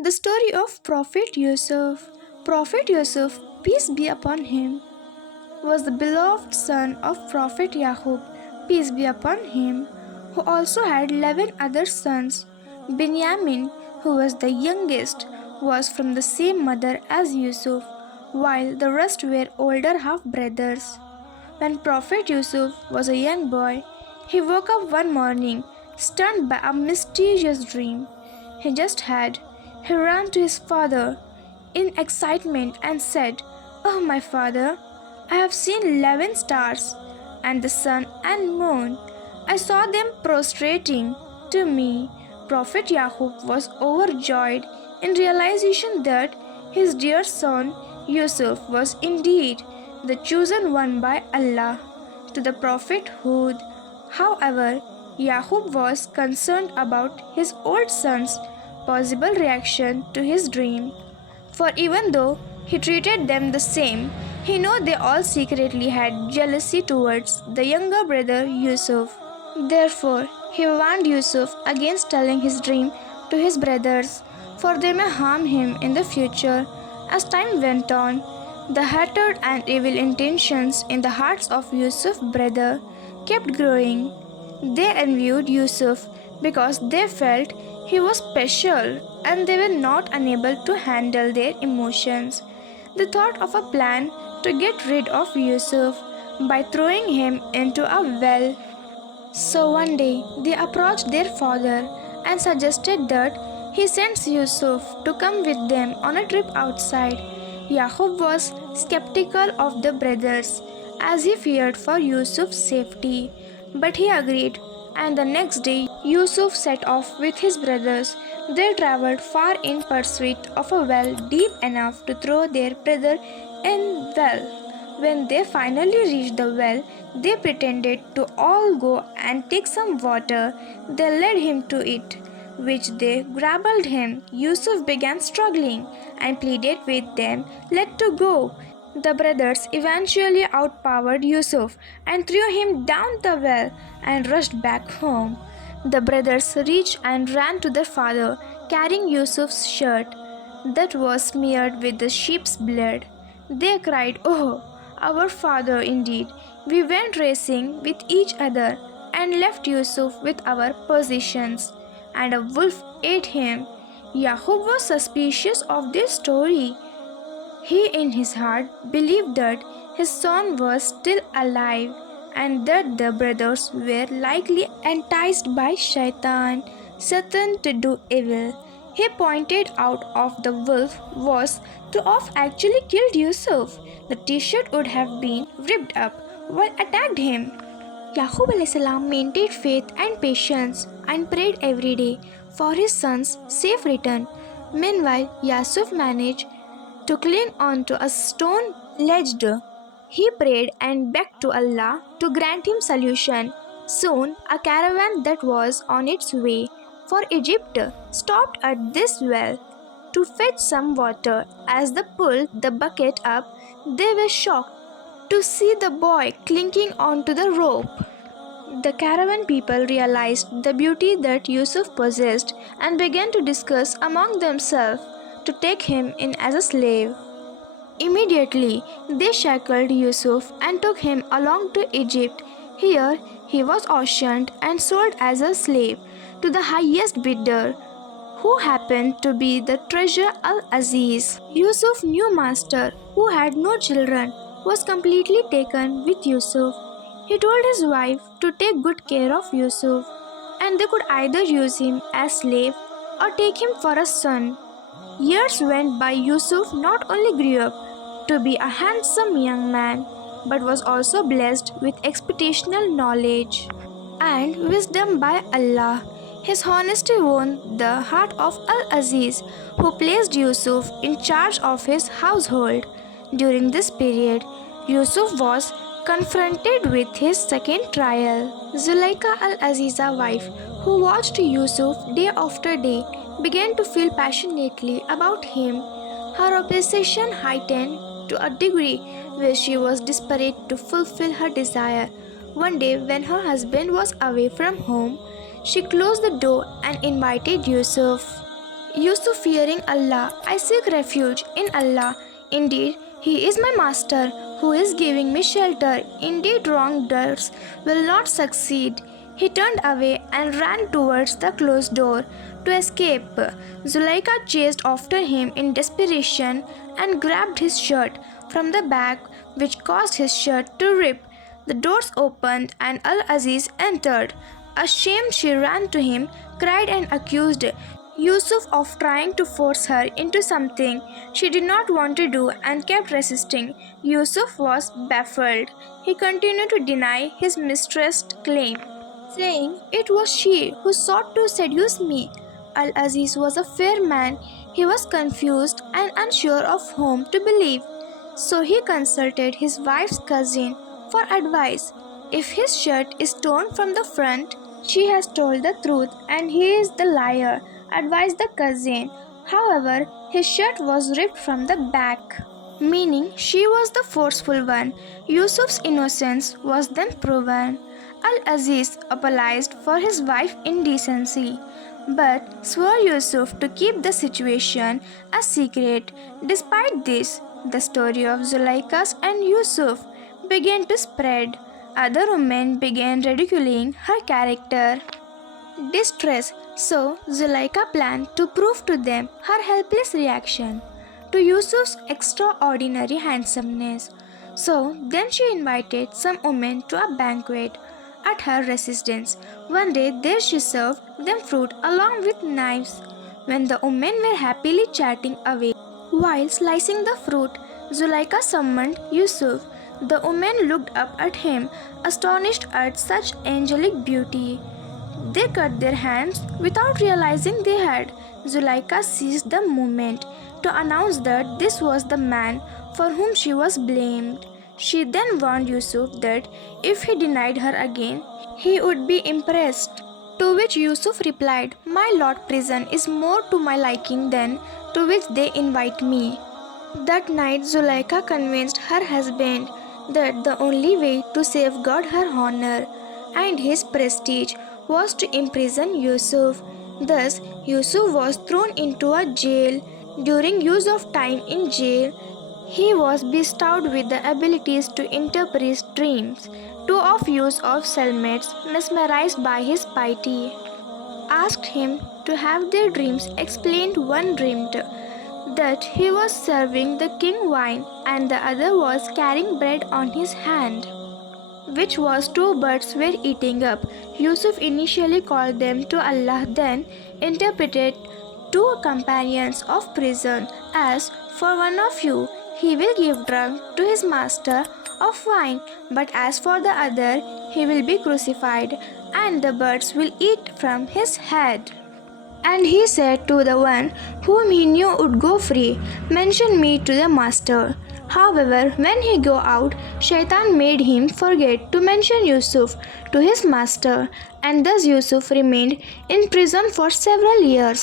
The story of Prophet Yusuf. Prophet Yusuf, peace be upon him, was the beloved son of Prophet Yaqub, peace be upon him, who also had 11 other sons. Binyamin, who was the youngest, was from the same mother as Yusuf, while the rest were older half brothers. When Prophet Yusuf was a young boy, he woke up one morning, stunned by a mysterious dream he just had. He ran to his father in excitement and said, "Oh, my father, I have seen 11 stars and the sun and moon. I saw them prostrating to me." Prophet Yaqub was overjoyed in realization that his dear son Yusuf was indeed the chosen one by Allah to the prophethood. However, Yaqub was concerned about his old son's possible reaction to his dream. For even though he treated them the same, he knew they all secretly had jealousy towards the younger brother Yusuf. Therefore, he warned Yusuf against telling his dream to his brothers, for they may harm him in the future. As time went on, the hatred and evil intentions in the hearts of Yusuf's brother kept growing. They envied Yusuf because they felt he was special and they were not unable to handle their emotions. They thought of a plan to get rid of Yusuf by throwing him into a well. So one day they approached their father and suggested that he sends Yusuf to come with them on a trip outside. Yaqub was skeptical of the brothers as he feared for Yusuf's safety, but he agreed, and the next day Yusuf set off with his brothers. They traveled far in pursuit of a well deep enough to throw their brother in well. When they finally reached the well, they pretended to all go and take some water. They led him to it, which they grappled him. Yusuf began struggling and pleaded with them, "Let to go." The brothers eventually outpowered Yusuf and threw him down the well and rushed back home. The brothers reached and ran to their father, carrying Yusuf's shirt that was smeared with the sheep's blood. They cried, "Oh, our father indeed! We went racing with each other and left Yusuf with our possessions, and a wolf ate him." Yaqub was suspicious of this story. He in his heart believed that his son was still alive and that the brothers were likely enticed by Satan to do evil. He pointed out of the wolf was to have actually killed Yusuf. The t-shirt would have been ripped up while attacked him. Yaqub salam maintained faith and patience and prayed every day for his son's safe return. Meanwhile, Yusuf managed to cling on to a stone ledge. He prayed and begged to Allah to grant him solution. Soon, a caravan that was on its way for Egypt stopped at this well to fetch some water. As they pulled the bucket up, they were shocked to see the boy clinging onto the rope. The caravan people realized the beauty that Yusuf possessed and began to discuss among themselves to take him in as a slave. Immediately, they shackled Yusuf and took him along to Egypt. Here, he was auctioned and sold as a slave to the highest bidder, who happened to be the treasurer Al-Aziz. Yusuf's new master, who had no children, was completely taken with Yusuf. He told his wife to take good care of Yusuf, and they could either use him as slave or take him for a son. Years went by. Yusuf not only grew up to be a handsome young man, but was also blessed with exceptional knowledge and wisdom by Allah. His honesty won the heart of Al-Aziz, who placed Yusuf in charge of his household. During this period, Yusuf was confronted with his second trial. Zulekha Al-Aziz's wife, who watched Yusuf day after day, began to feel passionately about him. Her obsession heightened to a degree where she was desperate to fulfill her desire. One day, when her husband was away from home, she closed the door and invited Yusuf. Yusuf, fearing Allah, I seek refuge in Allah. Indeed, He is my master who is giving me shelter. Indeed, wrongdoers will not succeed. He turned away and ran towards the closed door to escape. Zulekha chased after him in desperation and grabbed his shirt from the back, which caused his shirt to rip. The doors opened and Al-Aziz entered. Ashamed, she ran to him, cried and accused Yusuf of trying to force her into something she did not want to do and kept resisting. Yusuf was baffled. He continued to deny his mistress's claim, saying it was she who sought to seduce me. Al-Aziz was a fair man. He was confused and unsure of whom to believe. So he consulted his wife's cousin for advice. If his shirt is torn from the front, she has told the truth and he is the liar, advised the cousin. However, his shirt was ripped from the back, meaning she was the forceful one. Yusuf's innocence was then proven. Al-Aziz apologized for his wife's indecency, but swore Yusuf to keep the situation a secret. Despite this, the story of Zulekha and Yusuf began to spread. Other women began ridiculing her character. Distress, so Zulekha planned to prove to them her helpless reaction to Yusuf's extraordinary handsomeness. So then she invited some women to a banquet at her residence. One day there she served them fruit along with knives. When the women were happily chatting away while slicing the fruit, Zulekha summoned Yusuf. The women looked up at him, astonished at such angelic beauty. They cut their hands without realizing they had. Zulekha seized the moment to announce that this was the man for whom she was blamed. She then warned Yusuf that if he denied her again, he would be impressed. To which Yusuf replied, "My lord, prison is more to my liking than to which they invite me." That night Zulekha convinced her husband that the only way to safeguard her honor and his prestige was to imprison Yusuf. Thus, Yusuf was thrown into a jail. During use of time in jail, he was bestowed with the abilities to interpret dreams. Two of Yusuf's cellmates, mesmerized by his piety, asked him to have their dreams explained. One dreamed that he was serving the king wine and the other was carrying bread on his hand, which was two birds were eating up. Yusuf initially called them to Allah, then interpreted two companions of prison as, "For one of you, he will give drunk to his master of wine, but as for the other, he will be crucified, and the birds will eat from his head." And he said to the one whom he knew would go free, "Mention me to the master." However, when he go out, Shaitan made him forget to mention Yusuf to his master, and thus Yusuf remained in prison for several years.